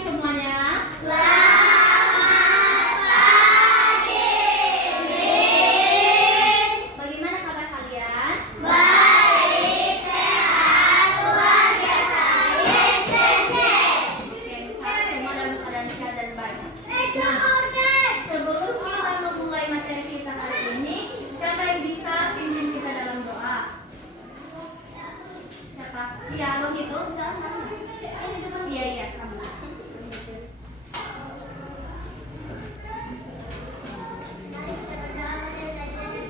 semuanya. Selamat pagi, Miss. Bagaimana kabar kalian? Baik, sehat, luar biasa. Yes, yes, yes. Oke, semua dalam keadaan sehat dan baik. Nah, Sebelum kita memulai materi kita hari ini, siapa yang bisa pimpin kita dalam doa? Siapa? Iya, abang itu? Iya, iya, kamu. mari kita berdoa materi kajian.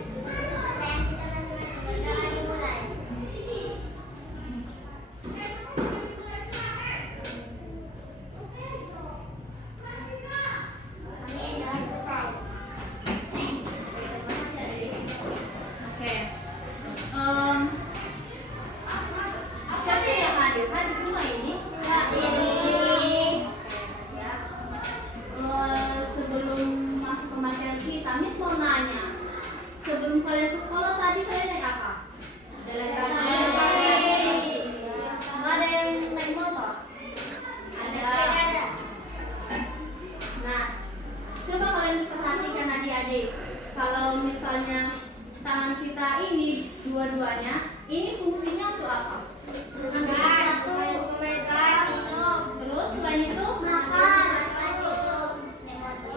Sayang kita masing-masing berdoa dimulai. Amin, doa selesai. Oke. Siapa yang hadir? Hadir semua ini? Hadir, Miss. Ya. Sebelum masuk ke materi kita, Miss mau nanya. Sebelum kalian ke sekolah tadi kalian naik apa? Jalan kaki. Nggak ada yang naik motor. Ada. Nah, coba kalian perhatikan adik-adik. Kalau misalnya tangan kita ini dua-duanya, ini fungsinya untuk apa? Satu, memegang, minum. Terus selain itu Makan.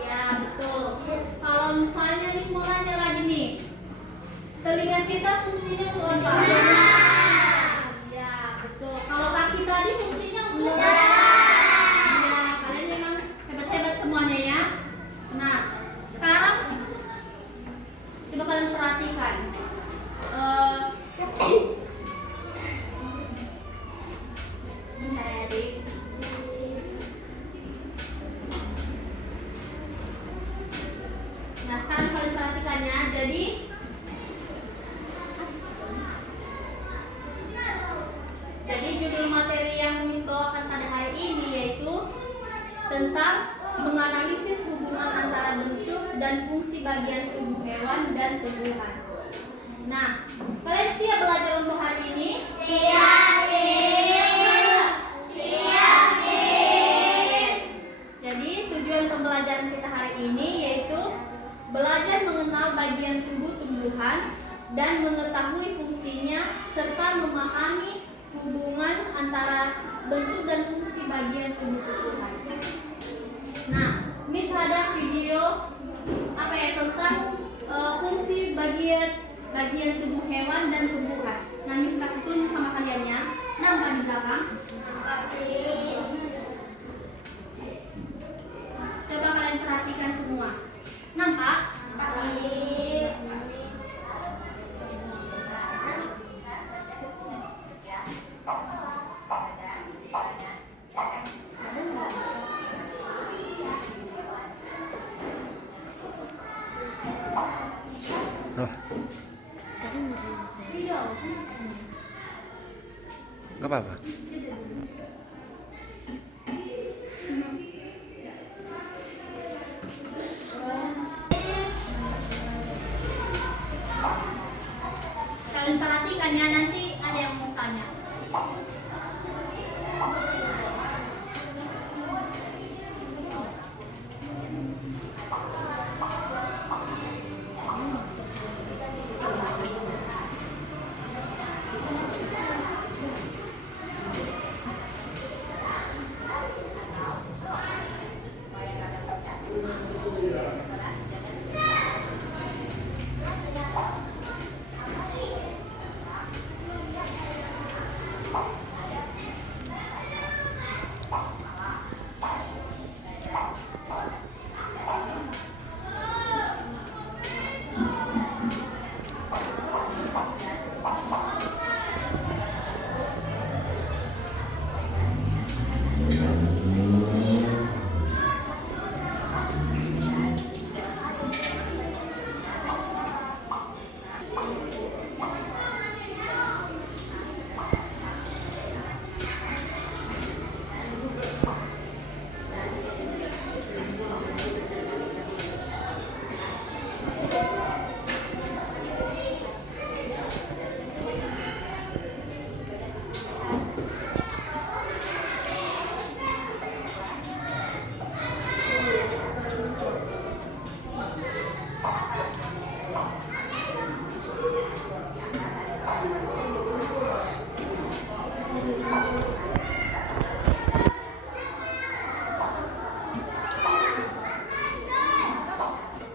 ya betul. Kalau misalnya Miss mau nanya lagi nih, telinga kita fungsinya untuk apa? Ya betul. Kalau kaki tadi fungsinya untuk apa? Ya, kalian memang hebat-hebat semuanya ya. Nah, sekarang coba kalian perhatikan. Bentar ya, Adik. Nah, sekarang kalian perhatikannya. Jadi judul materi yang Miss bawakan pada hari ini yaitu tentang menganalisis hubungan antara bentuk dan fungsi bagian tubuh hewan dan tumbuhan. Nah, kalian siap belajar untuk hari ini? Siap, Miss. Siap, Miss. Jadi tujuan pembelajaran kita hari ini yaitu belajar mengenal bagian tubuh tumbuhan dan mengetahui fungsinya serta memahami hubungan antara bentuk dan fungsi bagian tubuh tumbuhan. Nah, Miss ada video tentang fungsi bagian tubuh hewan dan tumbuhan. Nah, Miss kasih tunjuk sama kalian ya. Nampak di belakang. Coba kalian perhatikan semua. Nampak? Gak apa-apa. Kalian perhatikan ya, nanti ada yang mau tanya.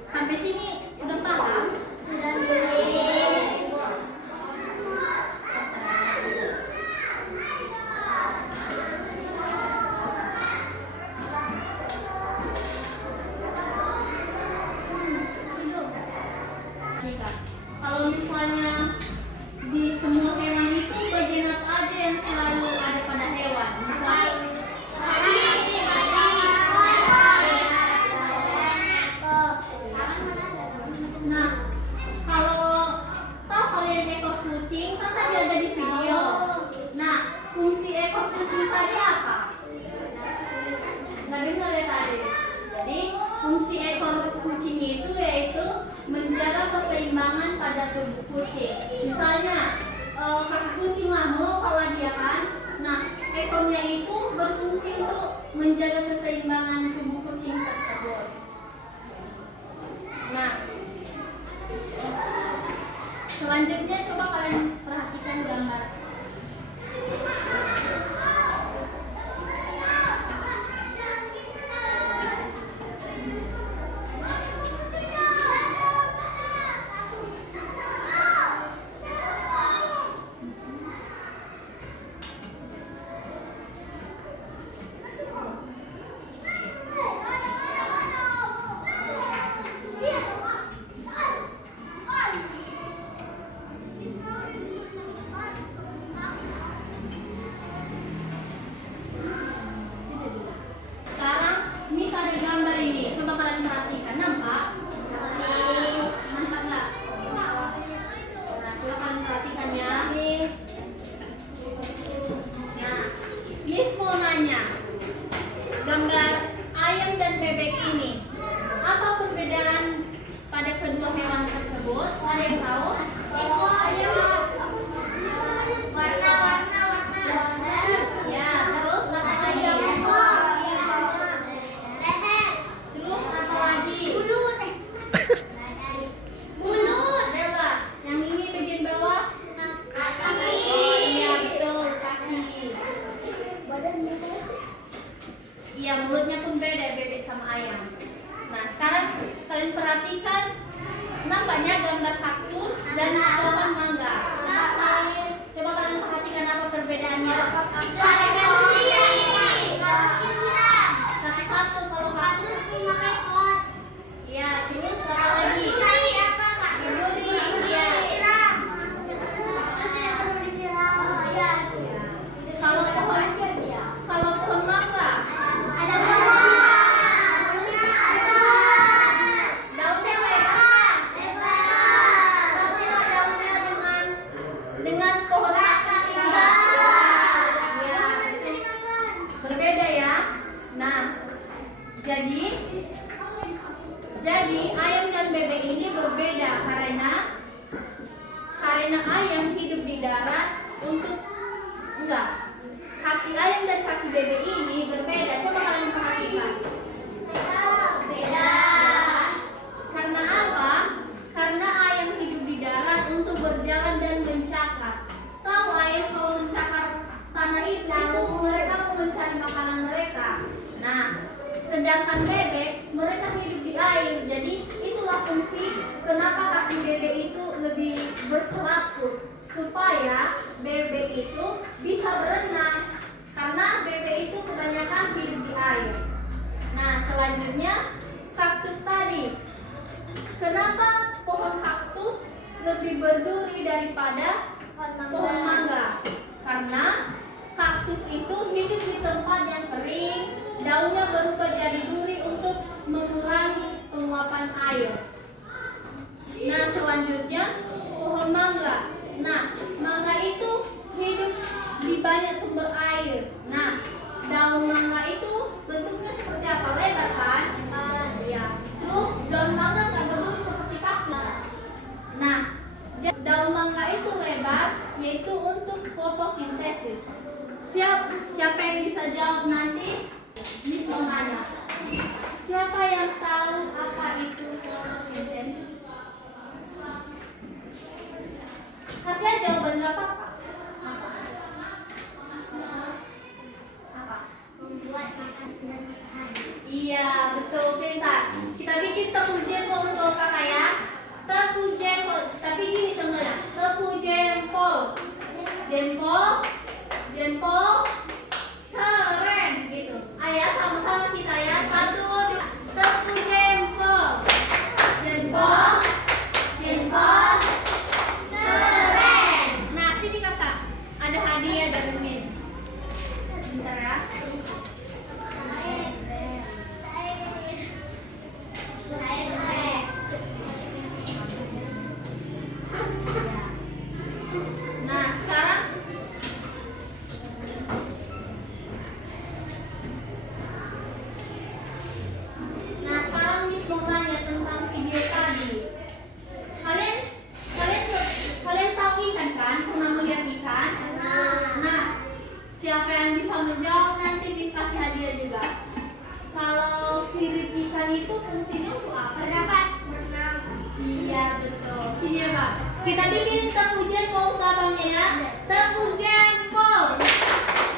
Sampai sini udah paham? Sudah Miss. Nih, Kak. Kalau misalnya di semua hewan itu bagian apa aja yang selalu ada pada hewan? Misal, nah, kalau tahu kalian ekor kucing kan tadi ada di video. Nah, fungsi ekor kucing tadi apa? Nggak dengar ya tadi. Jadi fungsi ekor kucing itu yaitu menjaga keseimbangan pada tubuh kucing. Misalnya kaki kucing lama kalau dia kan, nah ekornya itu berfungsi untuk menjaga keseimbangan tubuh kucing tersebut. Nah, selanjutnya coba kalian perhatikan gambar. Sekarang Miss ada gambar ini, coba kalian perhatikan, nampak? Nampak nggak? Nah, coba kalian perhatikan ya. Nah, Miss mau nanya, gambar ayam dan bebek ini, apa perbedaan pada kedua hewan tersebut? Ada yang tahu? Ya, terus apa lagi? Terus apa lagi? Coba, yang ini bagian bawah. Oh iya betul, kaki. Iya, mulutnya pun beda bebek sama ayam. Nah, sekarang kalian perhatikan, nampaknya gambar kaktus dan pohon mangga. Coba kalian perhatikan apa perbedaannya. Satu-satu kalau kaktus. Iya, terus apa lagi? Berduri, iya. Kalau pohon mangga, daunnya lebar. Sama daunnya dengan pohon kaktus ini. Ya, berbeda ya. Nah, jadi ayam dan bebek ini berbeda karena ayam hidup di darat kaki ayam dan kaki bebek ini berbeda. Coba kalian perhatikan. Karena apa? Karena ayam hidup di darat untuk berjalan dan mencakar. Tahu ayam kalau mencakar tanah itu mereka mau mencari makanan mereka. Nah, sedangkan bebek mereka hidup di air. Jadi itulah fungsi kenapa kaki bebek itu lebih berserabut, supaya bebek itu bisa berenang. Karena bebek itu kebanyakan hidup di air. Nah, selanjutnya kaktus tadi. Kenapa pohon kaktus lebih berduri daripada pohon mangga? Karena kaktus itu hidup di tempat yang kering, daunnya berubah jadi duri untuk mengurangi penguapan air. Nah, selanjutnya pohon mangga. Nah, mangga itu hidup di banyak sumber air. Nah, daun mangga itu bentuknya seperti apa? Lebar kan? Ya. Terus daun mangga nggak berduri seperti kaktus. Nah, daun mangga itu lebar, yaitu untuk fotosintesis. Siapa yang bisa jawab nanti? Miss mau nanya. Siapa yang tahu apa itu fotosintesis? Kasih aja jawaban nggak apa-apa. tapi gini contohnya, tepuk jempol, jempol, jempol, keren gitu. Ayah sama-sama kita ya, 1, 2, tepuk jempol, jempol, jempol, keren. Nah sini kakak, ada hadiah dari Miss. Bentar ya. Nah sekarang Miss mau tanya tentang video tadi. Kalian tahu ikan kan? Pernah melihat ikan? Nah, siapa yang bisa menjawab nanti Miss kasih hadiah juga. Kalau sirip ikan itu fungsinya untuk apa sih? Iya betul. Sini ya Pak. Kita bikin tepuk jempol utamanya ya. Tepuk jempol,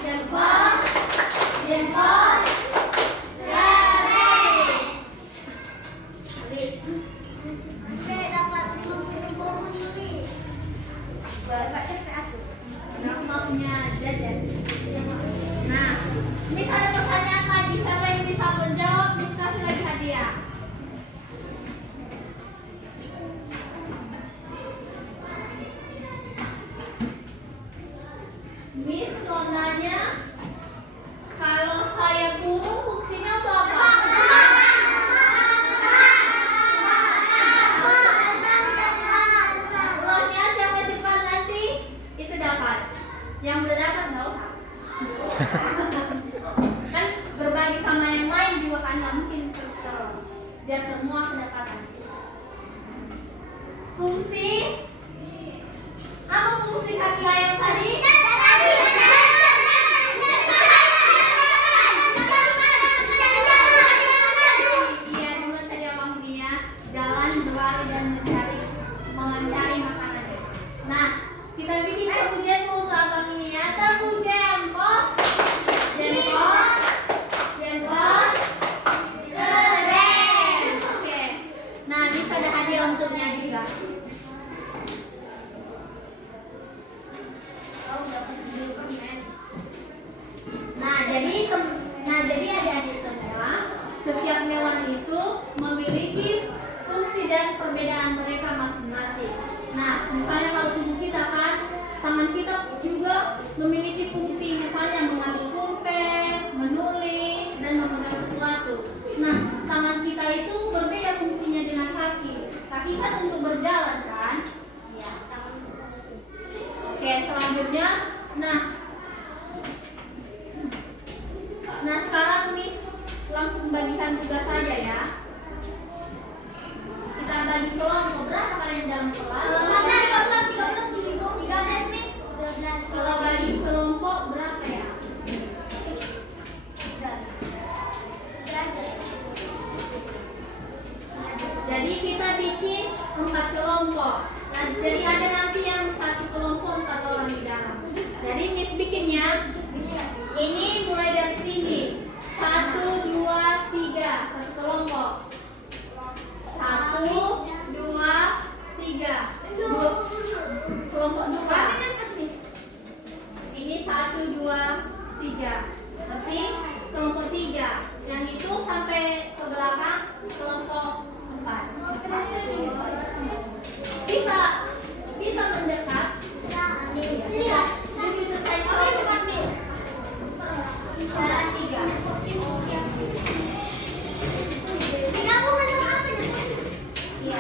jempol, jempol. Punya jajan. Nah, Miss ada pertanyaan lagi. Siapa yang bisa menjawab? Miss kasih lagi hadiah. Miss mau nanya, kalau saya burung fungsinya untuk apa? Ulangnya siapa cepat nanti itu dapat. Yang udah dapat nggak usah. Kan berbagi sama yang lain juga kan nggak mungkin terus. Biar semua kedapatan. Fungsi apa fungsi kaki ayam tadi? Iya, dulu tadi abang dia jalan, berlari dan mencari makanannya. Nah, kita bikin tepuk jempol untuk abang ini ya. Tepuk jempol, jempol, jempol, keren. Oke. Nah, bisa ada hadiah untuknya juga. Nah jadi adik-adik semua, setiap hewan itu memiliki fungsi dan perbedaan mereka masing-masing. Nah, misalnya kalau tubuh kita kan, tangan kita juga memiliki fungsi, misalnya mengambil pulpen, menulis, dan memegang sesuatu. Nah, tangan kita itu berbeda fungsinya dengan kaki. Kaki kan untuk berjalan kan? Ya, tangan. Oke, selanjutnya, Nah sekarang Miss langsung bagikan tugas saja ya. Kita bagi kelompok. Berapa kalian dalam kelas? 13 Miss. 12. Kalau bagi kelompok berapa ya? Jadi kita bikin 4 kelompok. Nah, jadi ada nanti yang 1 kelompok 4 orang di dalam. Jadi Miss bikinnya. Ini mulai dari sini. 1, 2, 3. 1 kelompok. 1, 2, 3. Kelompok 2. Ini 1, 2, 3. Berarti kelompok 3. Yang itu sampai ke belakang kelompok 4. Bisa mendekat. Jadi selesai kelompok ini. 3. Iya.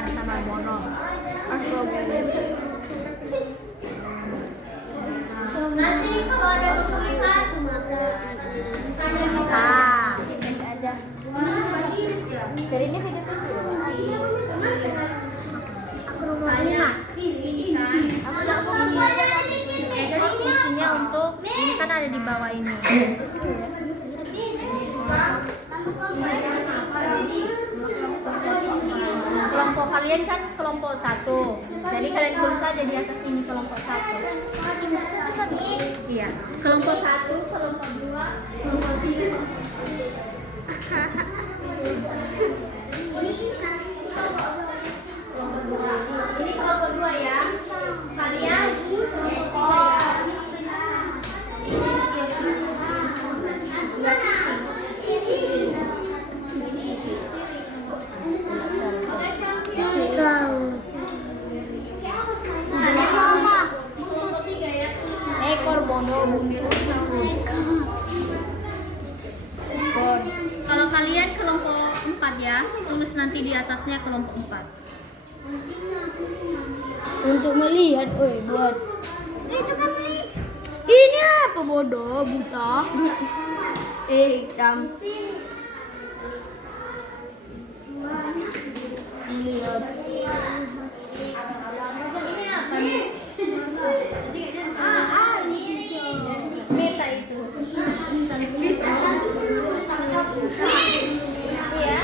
Warsa Marmono. Nanti kalau ada kesulitan tanya kita. Aja. Dari ini video Saya ini kan. ekor fungsinya untuk ini kan ada di bawah ini. Kelompok kalian kan kelompok 1. Jadi kalian tulis saja di atas ini kelompok 1. Iya. Kelompok 1, kelompok 2, kelompok 3. Ini kelompok 2 ya. Kalian kelompok 3 ya. Kelompok 3 ya. Ekor bodoh buntut. Kalau kalian kelompok 4 ya, tulis nanti di atasnya kelompok 4. Untuk melihat, buat Itu kan beli. ini apa bodoh buta? Hitam. Lihat. Ini apa nih? Meta itu. Iya.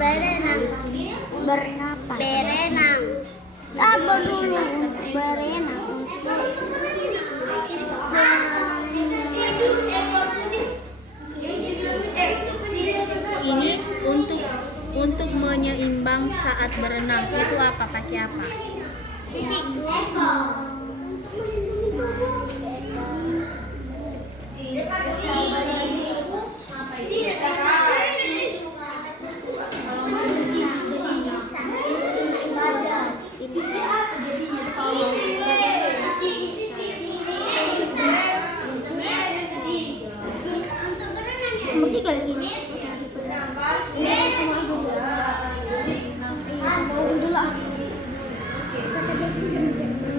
Berenang. Bernapas. Berenang. Apa dulu? Berenang. Ini untuk menyeimbang saat berenang itu apa? Pakai apa? Sisik.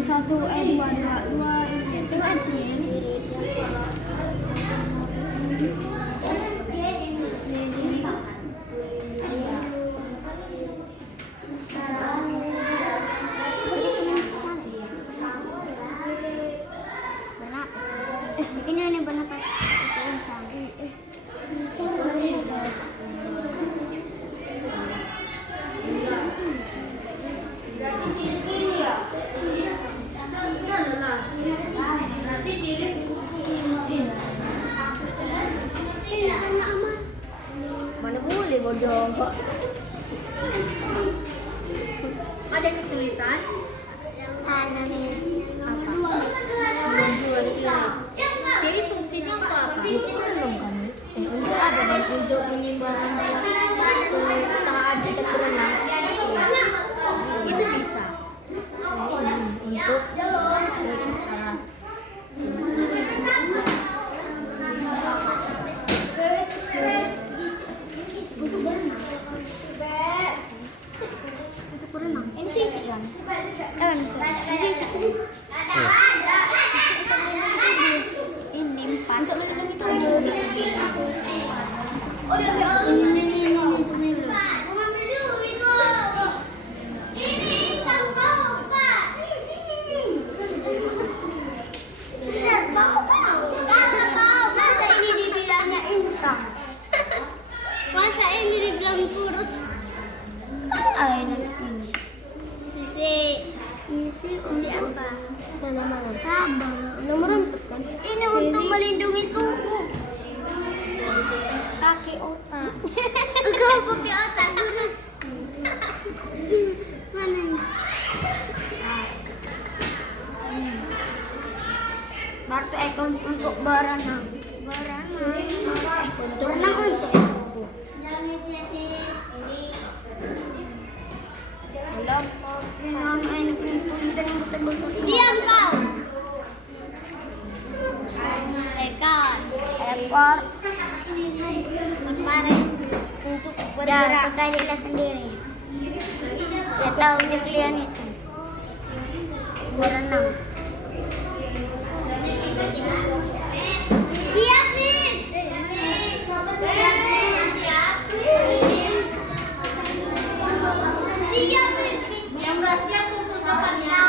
Satu dua itu Ini bernapas. mana boleh bodoh. Ada kesulitan? Ada Miss. Siri fungsinya untuk apa? Belum kan? Untuk apa dan untuk menyimbangkan saat kita berenang. Itu bisa. Untuk sekarang. Untuk berenang. Ini sisik kan? Ini sisik. Ini 4. Untuk melindungi tubuh. Masa ini dibilangnya insang? Masa ini dibilang kurus? Isi apa? Nomor 4 kan? Ini untuk melindungi tubuh. Kaki otak. Kau pakai otak kurus. Mana? Baru ekor untuk berenang. Berenang. Untuk berenang untuk tubuh. Belum. Diam kau. Ekor. Ekor Kemarin untuk bergerak. pakai diri sendiri. Lihat lautnya kalian itu. Berenang. Siap nih. Yang nggak siap kumpul kapannya?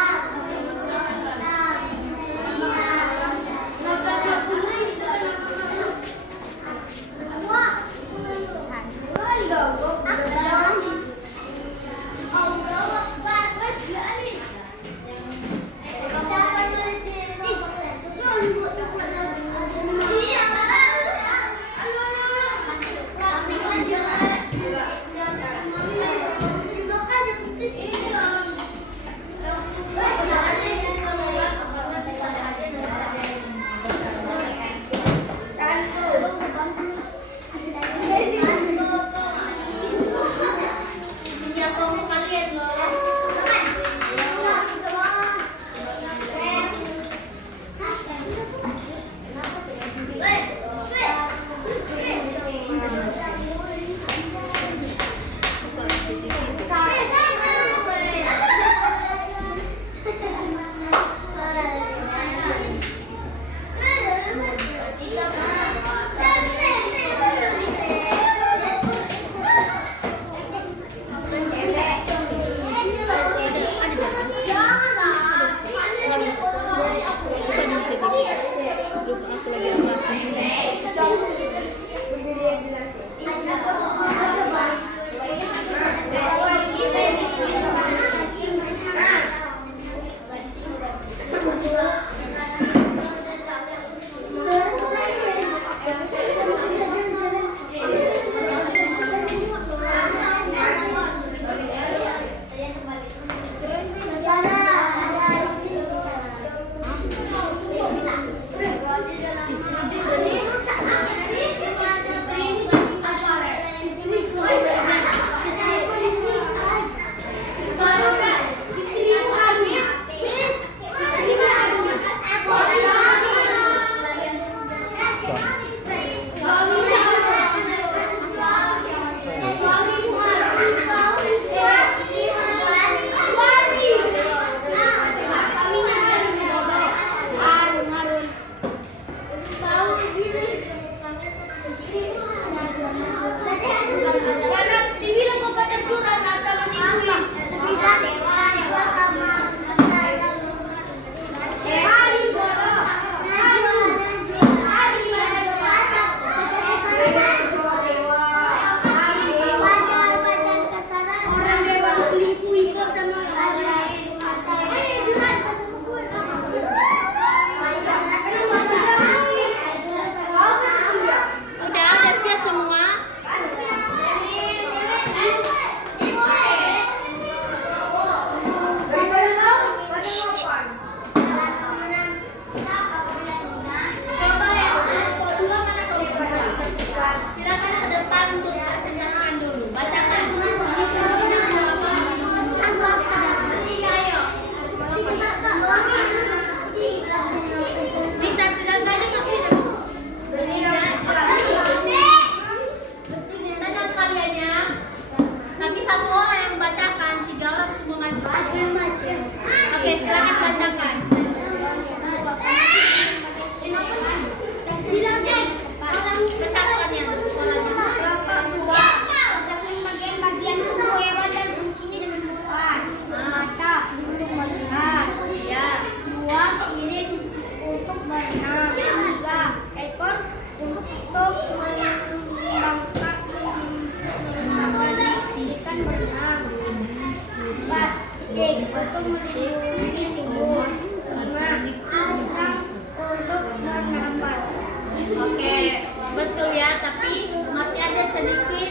Oke, betul ya, tapi masih ada sedikit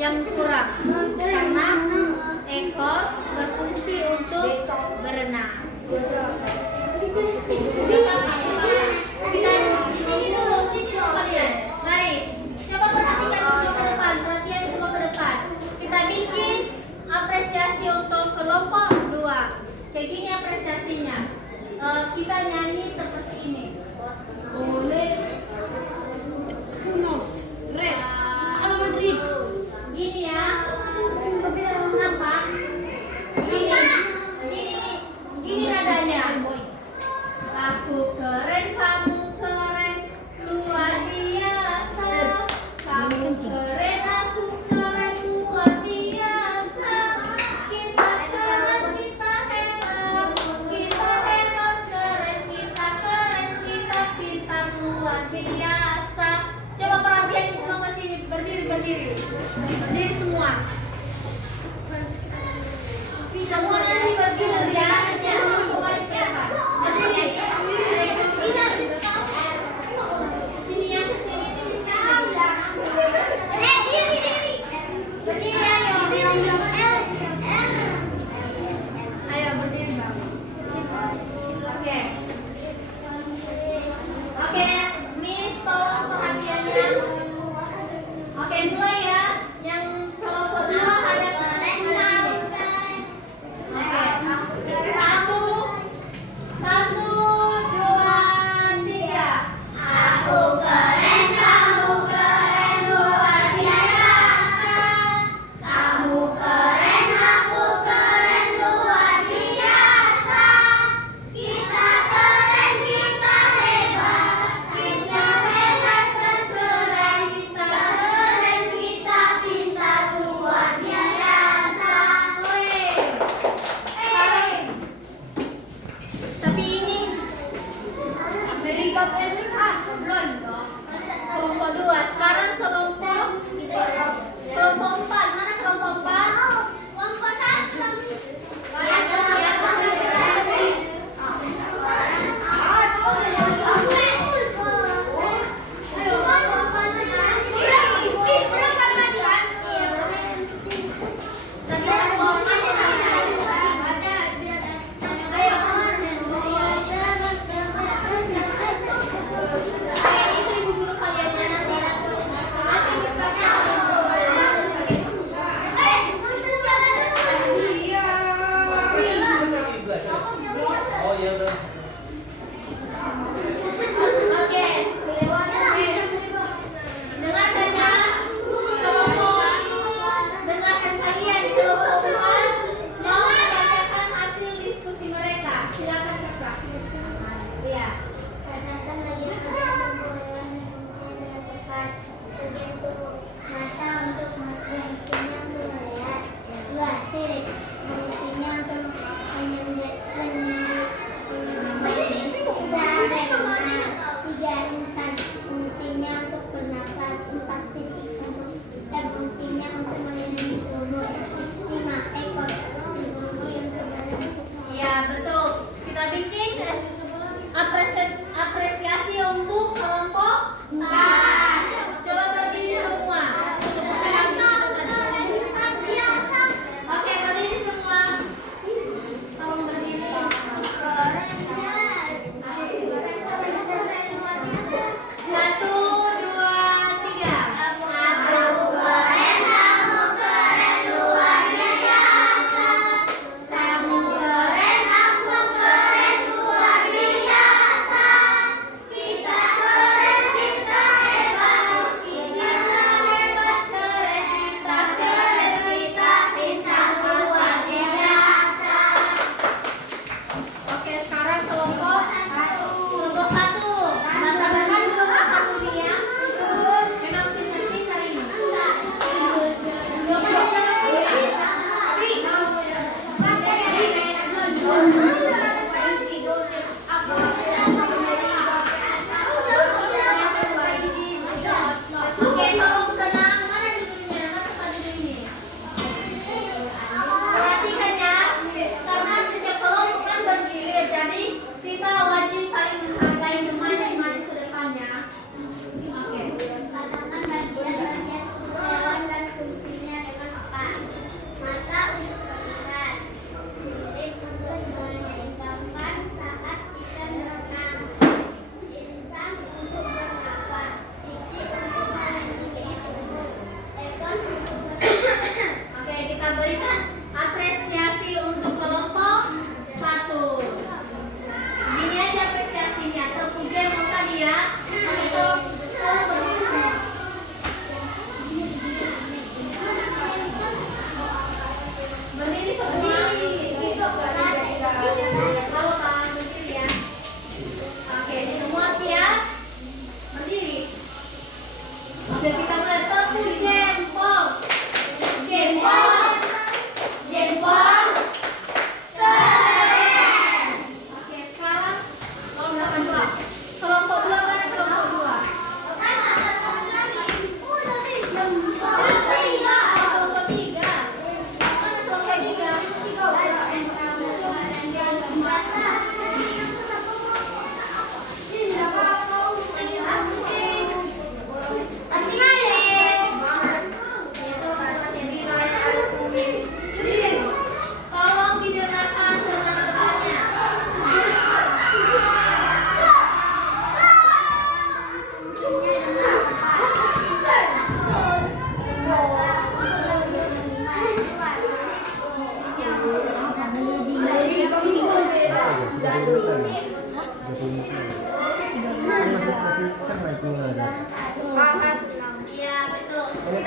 yang kurang karena ekor berfungsi untuk berenang. Sini dulu kalian. Garis. Coba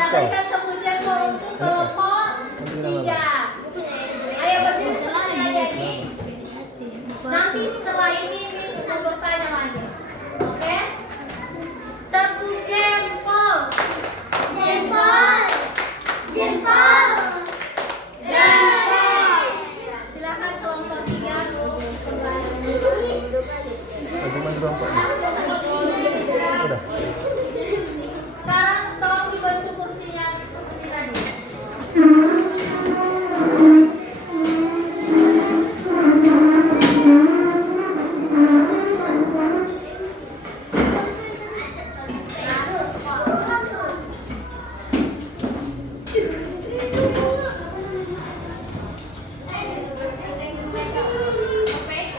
Kita berikan satu jempol untuk kelompok 3. Ayo berdiri semuanya adik-adik. Nanti setelah ini Miss mau bertanya lagi. Oke? Tepuk jempol. Jempol. Jempol. Ya, silakan kelompok 3 kembali. Bagaimana kelompoknya? Udah. Sekarang tolong dibantu kursinya seperti tadi.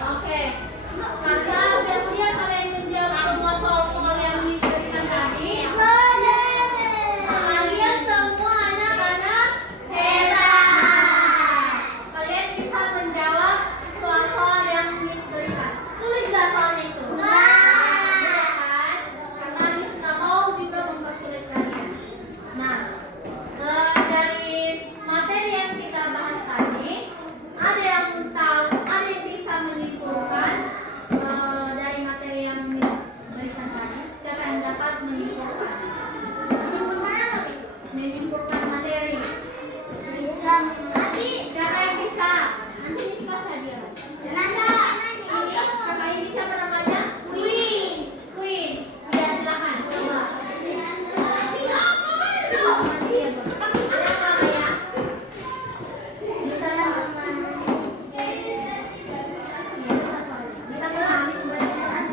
Oke. Maka udah siap kalian menjawab semua soal-soal yang diberikan tadi. Kalian semua anak-anak Hebat. kalian bisa menjawab soal-soal yang Miss berikan. Sulit gak soalnya itu? Enggak kan? Karena Miss nggak mau juga mempersulit kalian. Nah, dari materi yang kita bahas tadi, ada yang tahu, ada yang bisa menyimpulkan dari materi yang Miss berikan tadi. Siapa yang dapat menyimpulkan? Menyimpulkan materi. Siapa yang bisa? Nanti Miss pas hadir. Ini kakak ini siapa namanya? Queen. Ya silakan coba. Iya, Bu. Ada apa ya? Bisa bisa memahami pembelajaran.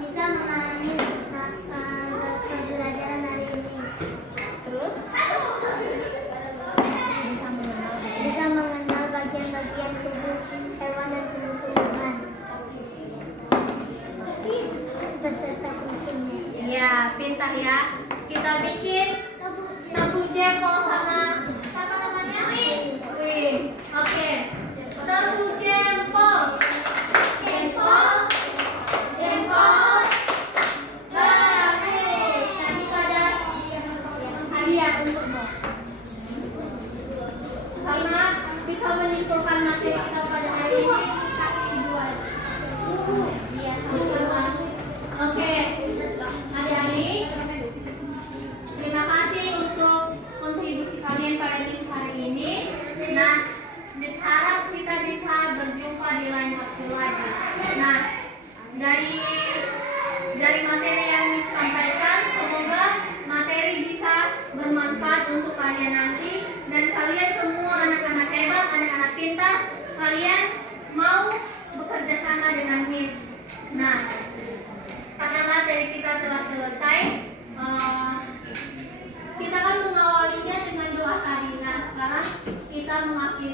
Bisa memahami pembelajaran hari ini. Terus Bisa mengenal bagian-bagian tubuh hewan dan tumbuh-tumbuhan beserta fungsinya. ya pintar ya. Kita bikin tepuk jempol sama siapa namanya? Queen. Oke. Tepuk jempol. Jempol. Jempol. Bagus. Nah, bisa ada hadiah untukmu. Karena bisa menyimpulkan materi kita pada hari ini, kasih 2. Iya, sama-sama. Oke. Adik-adik, terima kasih untuk kontribusi kalian pada Miss hari ini. Nah, Miss harap kita bisa berjumpa di lain waktu lagi. Nah, dari materi yang Miss sampaikan, semoga materi bisa bermanfaat untuk kalian nanti dan kalian semua anak-anak hebat, anak-anak pintar, kalian mau bekerja sama dengan Miss. Nah, karena materi kita telah selesai, kita kan mengawalinya dengan doa tadi. Nah, sekarang kita mengakhiri